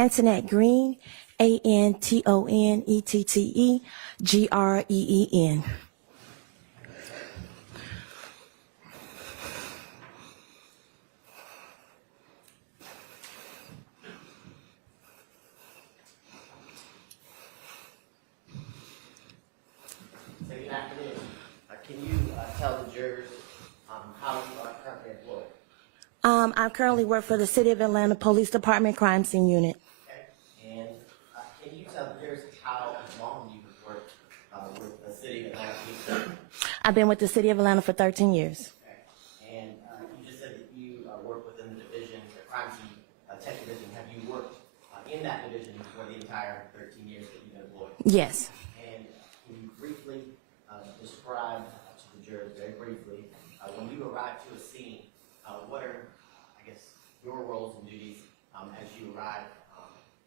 Antonette Green, ANTONETTEGREEN. Good afternoon. Can you tell the jurors how you are currently employed? I currently work for the City of Atlanta Police Department Crime Scene Unit. Okay. And can you tell the jurors how long you've worked with the City of Atlanta Police Department? I've been with the City of Atlanta for 13 years. Okay. And you just said that you work within the division, the crime scene tech division. Have you worked in that division for the entire 13 years that you've been employed? Yes. And can you briefly describe to the jurors, very briefly, when you arrive to a scene, what are, I guess, your roles and duties as you arrive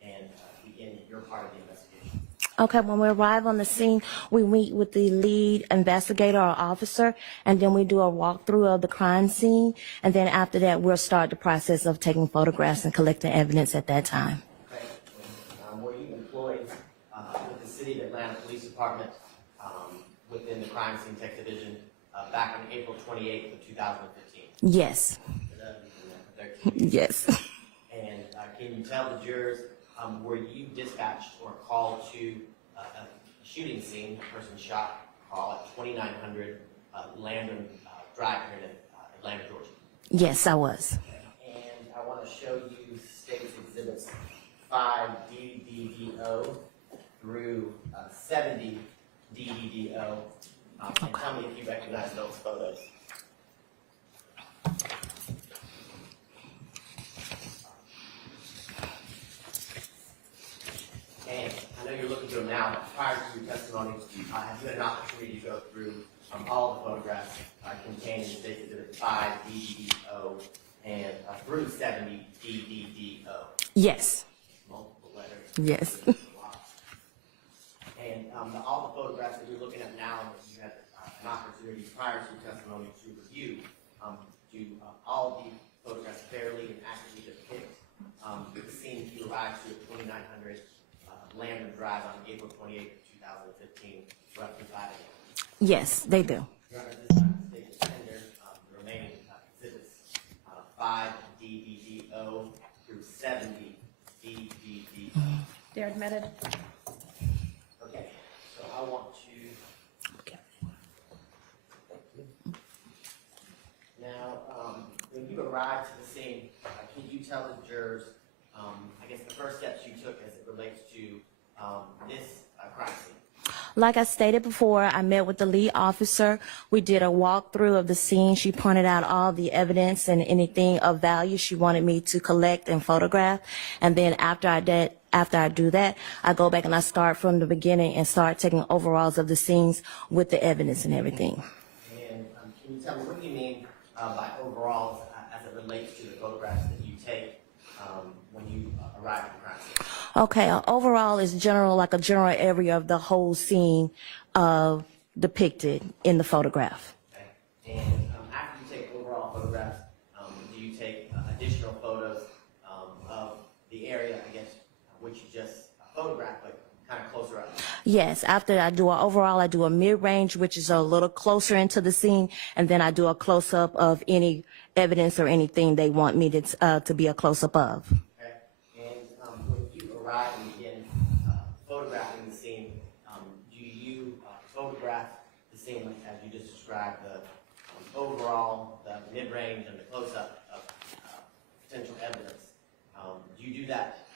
and begin your part of the investigation? Okay, when we arrive on the scene, we meet with the lead investigator or officer, and then we do a walkthrough of the crime scene, and then after that, we'll start the process of taking photographs and collecting evidence at that time. Okay. Were you employed with the City of Atlanta Police Department within the crime scene tech division back on April 28th of 2015? Yes. Yes. And can you tell the jurors, were you dispatched or called to a shooting scene, a person shot, call at 2900 Landon Drive here in Atlanta, Georgia? Yes, I was. And I want to show you State's Exhibits 5 DDDO through 70 DDDO. And tell me if you recognize those photos. And I know you're looking through them now, but prior to your testimony, have you had an opportunity to go through all the photographs contained in State's Exhibit 5 DDDO and through 70 DDDO? Yes. Multiple letters. Yes. And all the photographs that you're looking at now, you had an opportunity prior to your testimony to review, do all the photographs fairly and accurately depict the scene that you arrived to at 2900 Landon Drive on April 28th, 2015, roughly 5 a.m.? Yes, they do. Your Honor, this time the state defender, the remaining exhibits 5 DDDO through 70 DDDO. They're admitted. Okay, so I want to now, when you arrived to the scene, can you tell the jurors, I guess, the first steps you took as it relates to this crime scene? Like I stated before, I met with the lead officer. We did a walkthrough of the scene. She pointed out all the evidence and anything of value she wanted me to collect and photograph. And then after I do that, I go back and I start from the beginning and start taking overalls of the scenes with the evidence and everything. And can you tell me, what do you mean by overalls as it relates to the photographs that you take when you arrive at the crime scene? Okay, overall is general, like a general area of the whole scene depicted in the photograph. Okay. And after you take overall photographs, do you take additional photos of the area, I guess, which you just photographed, but kind of closer up? Yes, after I do an overall, I do a mid-range, which is a little closer into the scene, and then I do a close-up of any evidence or anything they want me to be a close-up of. Okay. And when you arrive and begin photographing the scene, do you photograph the scene like as you just described, the overall, the mid-range, and the close-up of potential evidence? Do you do that,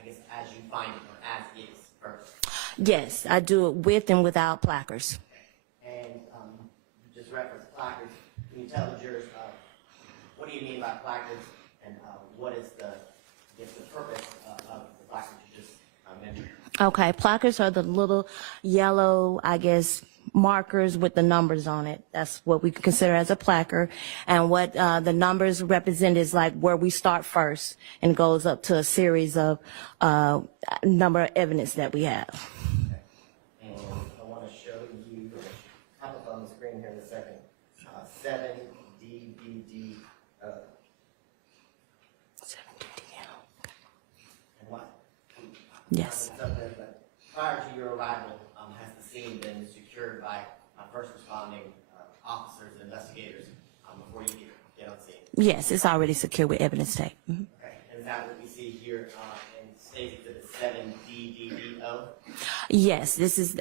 I guess, as you find it or as is first? Yes, I do it with and without placards. Okay. And you just referenced placards. Can you tell the jurors what do you mean by placards, and what is the purpose of the placards you just mentioned? Okay, placards are the little yellow, I guess, markers with the numbers on it. That's what we consider as a placard. And what the numbers represent is like where we start first and goes up to a series of number of evidence that we have. Okay. And I want to show you, have it on the screen here in a second, 7 DDD. Yes. But prior to your arrival, has the scene been secured by first responding officers and investigators before you get on scene? Yes, it's already secure with evidence tape. Mhm. Okay, and is that what we see here in State Exhibit 7DDDO? Yes, this is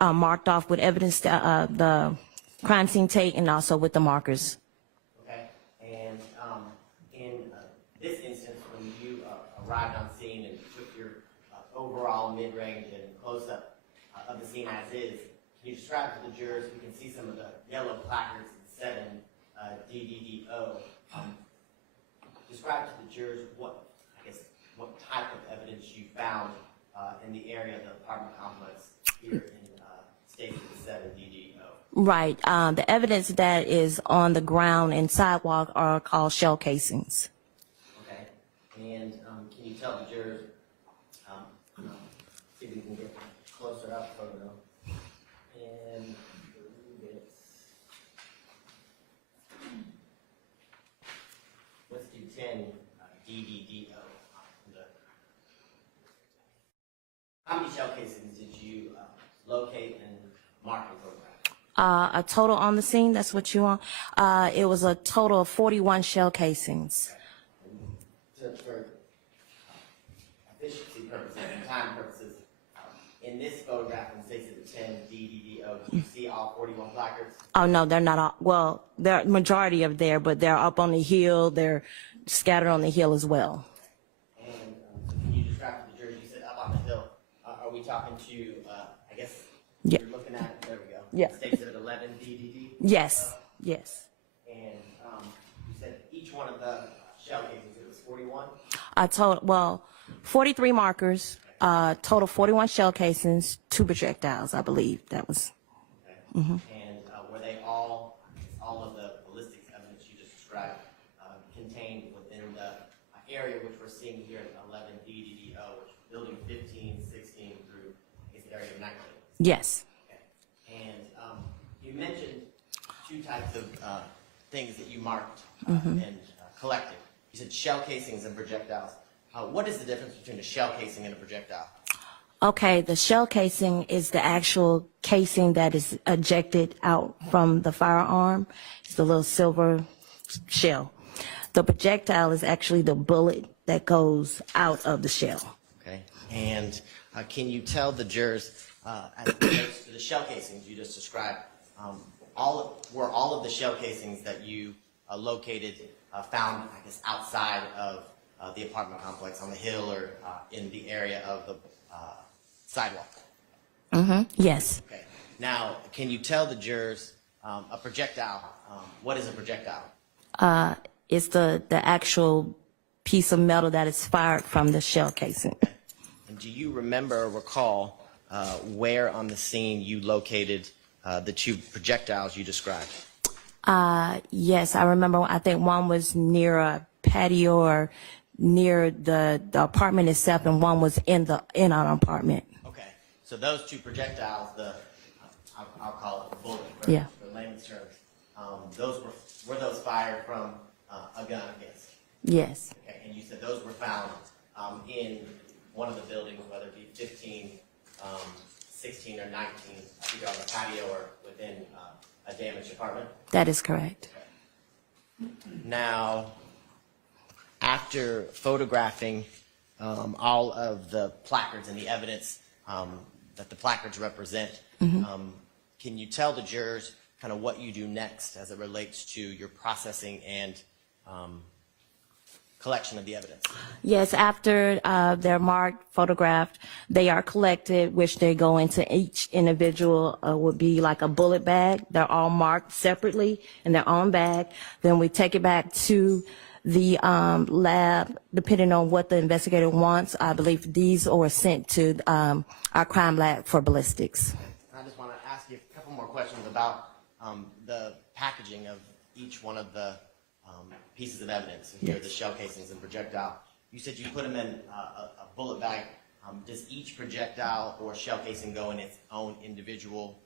marked off with evidence, the crime scene tape, and also with the markers. Okay, and in this instance, when you arrived on scene and took your overall mid-range and close-up of the scene as is, can you describe to the jurors? We can see some of the yellow placards in 7DDDO. Describe to the jurors what type of evidence you found in the area of the apartment complex here in State 7DDO. Right. The evidence that is on the ground and sidewalk are called shell casings. Okay. And can you tell the jurors, see if we can get closer up photo. And let's do 10 DDDO. How many shell casings did you locate and mark and photograph? A total on the scene, that's what you want? It was a total of 41 shell casings. For efficiency purposes and time purposes, in this photograph in State Exhibit 10 DDDO, do you see all 41 placards? Oh, no, they're not all. Well, there are majority of there, but they're up on the hill. They're scattered on the hill as well. And can you describe to the jurors, you said up on the hill, are we talking to, I guess, Yeah. you're looking at it, there we go. Yeah. State Exhibit 11 DDD? Yes, yes. And you said each one of the shell casings, it was 41? Well, 43 markers, total 41 shell casings, 2 projectiles, I believe. That was. Okay. And were they all of the ballistics evidence you just described contained within the area which we're seeing here at 11 DDDO, which is building 15, 16 through its area of 19? Yes. Okay. And you mentioned 2 types of things that you marked and collected. You said shell casings and projectiles. What is the difference between a shell casing and a projectile? Okay, the shell casing is the actual casing that is ejected out from the firearm. It's the little silver shell. The projectile is actually the bullet that goes out of the shell. Okay. And can you tell the jurors, as it relates to the shell casings you just described, were all of the shell casings that you located found, I guess, outside of the apartment complex on the hill or in the area of the sidewalk? Yes. Okay. Now, can you tell the jurors a projectile? What is a projectile? It's the actual piece of metal that is fired from the shell casing. And do you remember or recall where on the scene you located the 2 projectiles you described? Yes, I remember. I think one was near a patio or near the apartment itself, and one was in an apartment. Okay, so those 2 projectiles, I'll call it a bullet for layman's terms, were those fired from a gun, I guess? Yes. Okay, and you said those were found in one of the buildings, whether it be 15, 16, or 19, either on the patio or within a damaged apartment? That is correct. Okay. Now, after photographing all of the placards and the evidence that the placards represent, can you tell the jurors kind of what you do next as it relates to your processing and collection of the evidence? Yes, after they're marked, photographed, they are collected, which they go into each individual would be like a bullet bag. They're all marked separately in their own bag. Then we take it back to the lab, depending on what the investigator wants. I believe these are sent to our crime lab for ballistics. I just want to ask you a couple more questions about the packaging of each one of the pieces of evidence. Here are the shell casings and projectile. You said you put them in a bullet bag. Does each projectile or shell casing go in its own individual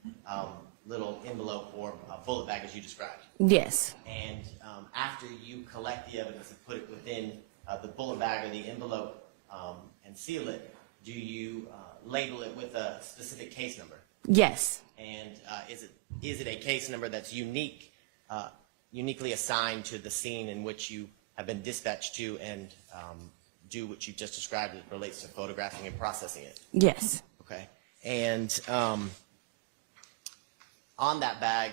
little envelope or bullet bag as you described? Yes. And after you collect the evidence and put it within the bullet bag or the envelope, and seal it, do you label it with a specific case number? Yes. And is it a case number that's uniquely assigned to the scene in which you have been dispatched to and do what you just described as it relates to photographing and processing it? Yes. Okay. And on that bag,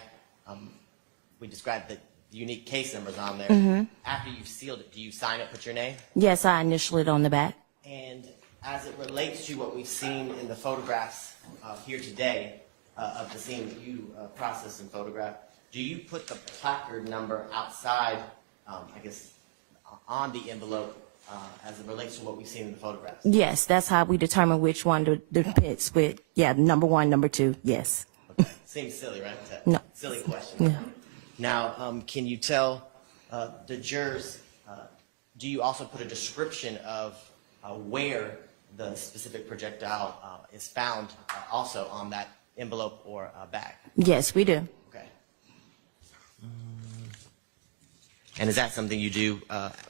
we described the unique case numbers on there. Mm-hmm. After you've sealed it, do you sign it, put your name? Yes, I initialed it on the back. And as it relates to what we've seen in the photographs here today of the scene that you processed and photographed, do you put the placard number outside, I guess, on the envelope as it relates to what we've seen in the photographs? Yes, that's how we determine which one depicts with, number 1, number 2, yes. Okay. Seems silly, right? No. Silly question. No. Now, can you tell the jurors, do you also put a description of where the specific projectile is found also on that envelope or bag? Yes, we do. Okay. And is that something you do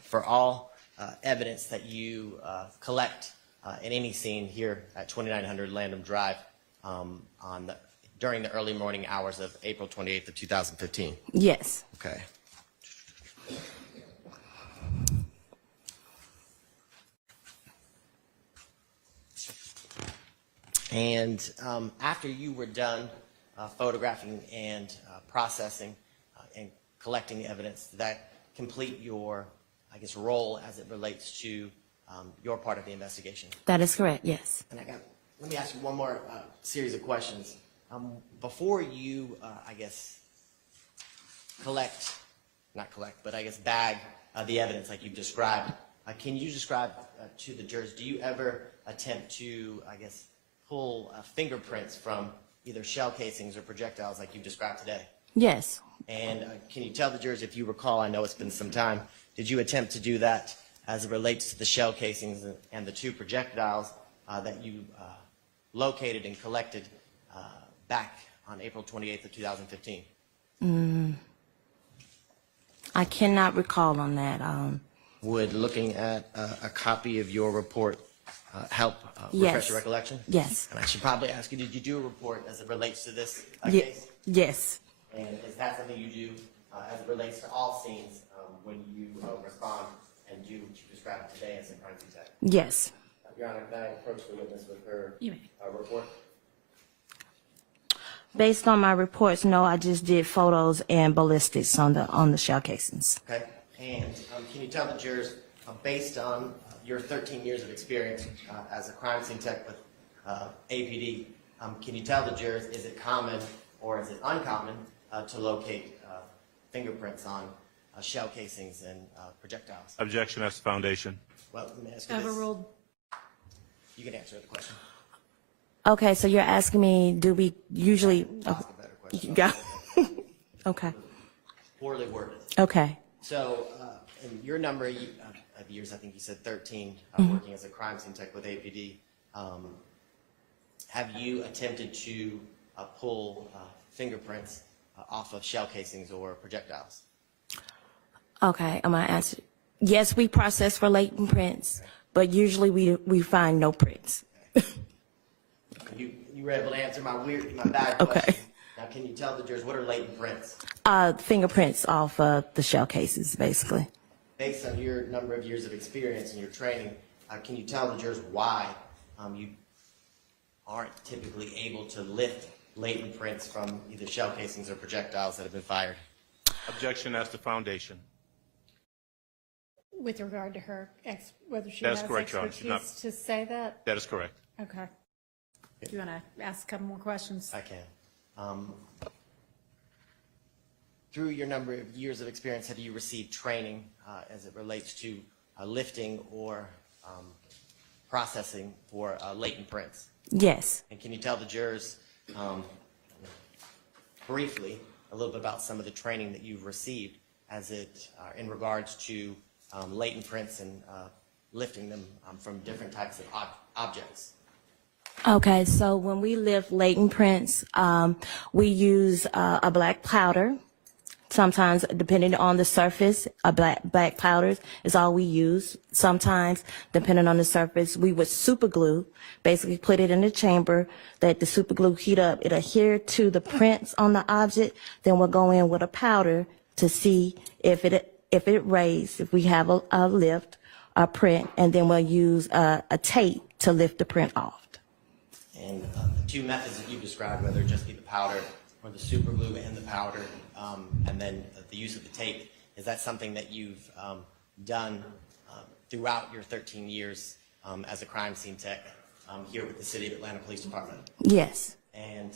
for all evidence that you collect in any scene here at 2900 Landham Drive during the early morning hours of April 28th of 2015? Yes. Okay. And after you were done photographing and processing and collecting the evidence, did that complete your, I guess, role as it relates to your part of the investigation? That is correct, yes. And let me ask you one more series of questions. Before you, I guess, bag the evidence like you've described, can you describe to the jurors, do you ever attempt to, I guess, pull fingerprints from either shell casings or projectiles like you've described today? Yes. And can you tell the jurors, if you recall, I know it's been some time, did you attempt to do that as it relates to the shell casings and the 2 projectiles that you located and collected back on April 28th of 2015? I cannot recall on that. Would looking at a copy of your report help Yes. refresh your recollection? Yes. And I should probably ask you, did you do a report as it relates to this Ye- case? Yes. And is that something you do as it relates to all scenes when you respond and do what you described today as a crime scene tech? Yes. Your Honor, can I approach the witness with her report? Based on my reports, no, I just did photos and ballistics on the shell casings. Okay. And can you tell the jurors, based on your 13 years of experience as a crime scene tech with APD, can you tell the jurors, is it common or is it uncommon to locate fingerprints on shell casings and projectiles? Objection as to foundation. Well, let me ask you this. Overruled. You can answer the question. Okay, so you're asking me, do we usually... Ask a better question. Yeah. Okay. Poorly worded. Okay. So, in your number of years, I think you said 13, working as a crime scene tech with APD, have you attempted to pull fingerprints off of shell casings or projectiles? Okay, am I answer? Yes, we process for latent prints, but usually we find no prints. You were able to answer my bad Okay. question. Now, can you tell the jurors what are latent prints? Fingerprints off of the shell cases, basically. Based on your number of years of experience and your training, can you tell the jurors why you aren't typically able to lift latent prints from either shell casings or projectiles that have been fired? Objection as to foundation. With regard to her, whether she That is has correct, Your Honor. expertise She's to say that? That is correct. Okay. Do you want to ask a couple more questions? I can. Through your number of years of experience, have you received training as it relates to lifting or processing for latent prints? Yes. And can you tell the jurors briefly a little bit about some of the training that you've received as it in regards to latent prints and lifting them from different types of objects? Okay, so when we lift latent prints, we use a black powder Sometimes, depending on the surface, black powders is all we use. Sometimes, depending on the surface, we would super glue, basically put it in the chamber, let the super glue heat up. It adhere to the prints on the object. Then we'll go in with a powder to see if it raised, if we have a lift, a print, and then we'll use a tape to lift the print off. And the two methods that you described, whether it just be the powder or the super glue and the powder, and then the use of the tape, is that something that you've done throughout your 13 years as a crime scene tech here with the City of Atlanta Police Department? Yes. And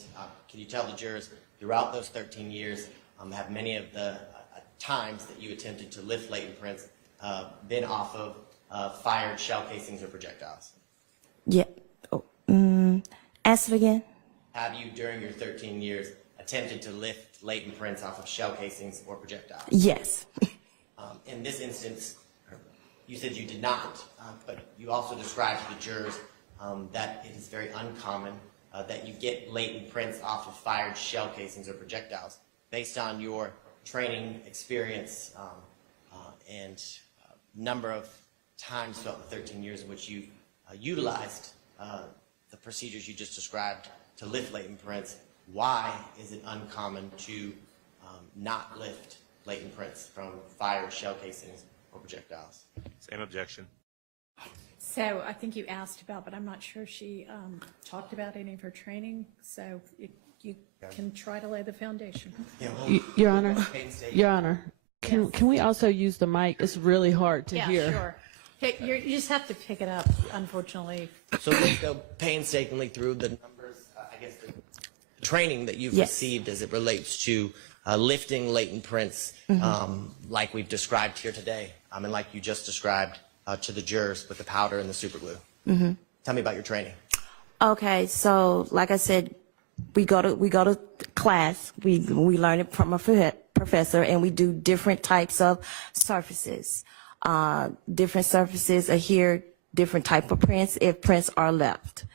can you tell the jurors, throughout those 13 years, have many of the times that you attempted to lift latent prints been off of fired shell casings or projectiles? Yeah. Ask it again. Have you, during your 13 years, attempted to lift latent prints off of shell casings or projectiles? Yes. In this instance, you said you did not, but you also described to the jurors that it is very uncommon that you get latent prints off of fired shell casings or projectiles. Based on your training, experience, and number of times throughout the 13 years in which you utilized the procedures you just described to lift latent prints, why is it uncommon to not lift latent prints from fired shell casings or projectiles? Same objection. So I think you asked about, but I'm not sure she talked about any of her training, so you can try to lay the foundation. Yeah, well, Your Honor, painstaking. Your Honor, can we also use the mic? It's really hard to hear. Yeah, sure. You just have to pick it up, unfortunately. So let's go painstakingly through the numbers, I guess the training that you've Yes. received as it relates to lifting latent prints like we've described here today, and like you just described to the jurors with the powder and the super glue. Tell me about your training. Okay, so like I said, we go to class. We learn it from a professor, and we do different types of surfaces. Different surfaces adhere different type of prints if prints are left.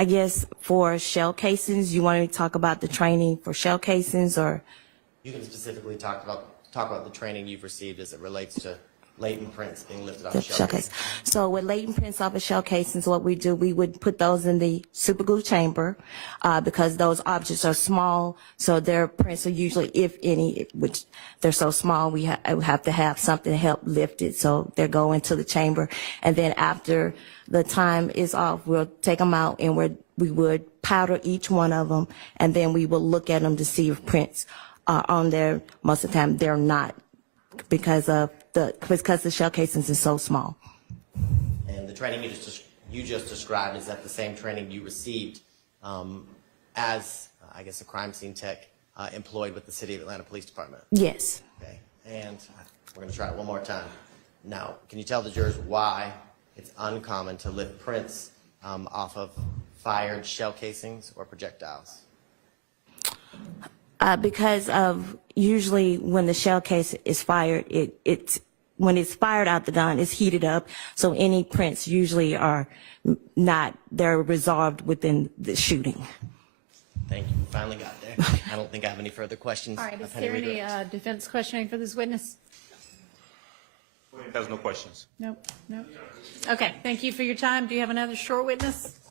I guess for shell casings, you want me to talk about the training for shell casings, or? You can specifically talk about the training you've received as it relates to latent prints being lifted off The of shell shell casings. case. So with latent prints off of shell casings, what we do, we would put those in the super glue chamber because those objects are small. So their prints are usually, if any, which they're so small, we have to have something to help lift it. So they go into the chamber. And then after the time is off, we'll take them out and we would powder each one of them. And then we will look at them to see if prints are on there. Most of the time they're not because the shell casings is so small. And the training you just described, is that the same training you received as, I guess, a crime scene tech employed with the City of Atlanta Police Department? Yes. Okay, and we're going to try it one more time. Now, can you tell the jurors why it's uncommon to lift prints off of fired shell casings or projectiles? Because of usually when the shell case is fired, when it's fired out the gun, it's heated up. So any prints usually are they're resolved within the shooting. Thank you. We finally got there. I don't think I have any further questions. All right, is Penny there any Reader. defense questioning for this witness? Has no questions. Nope. Okay, thank you for your time. Do you have another short witness?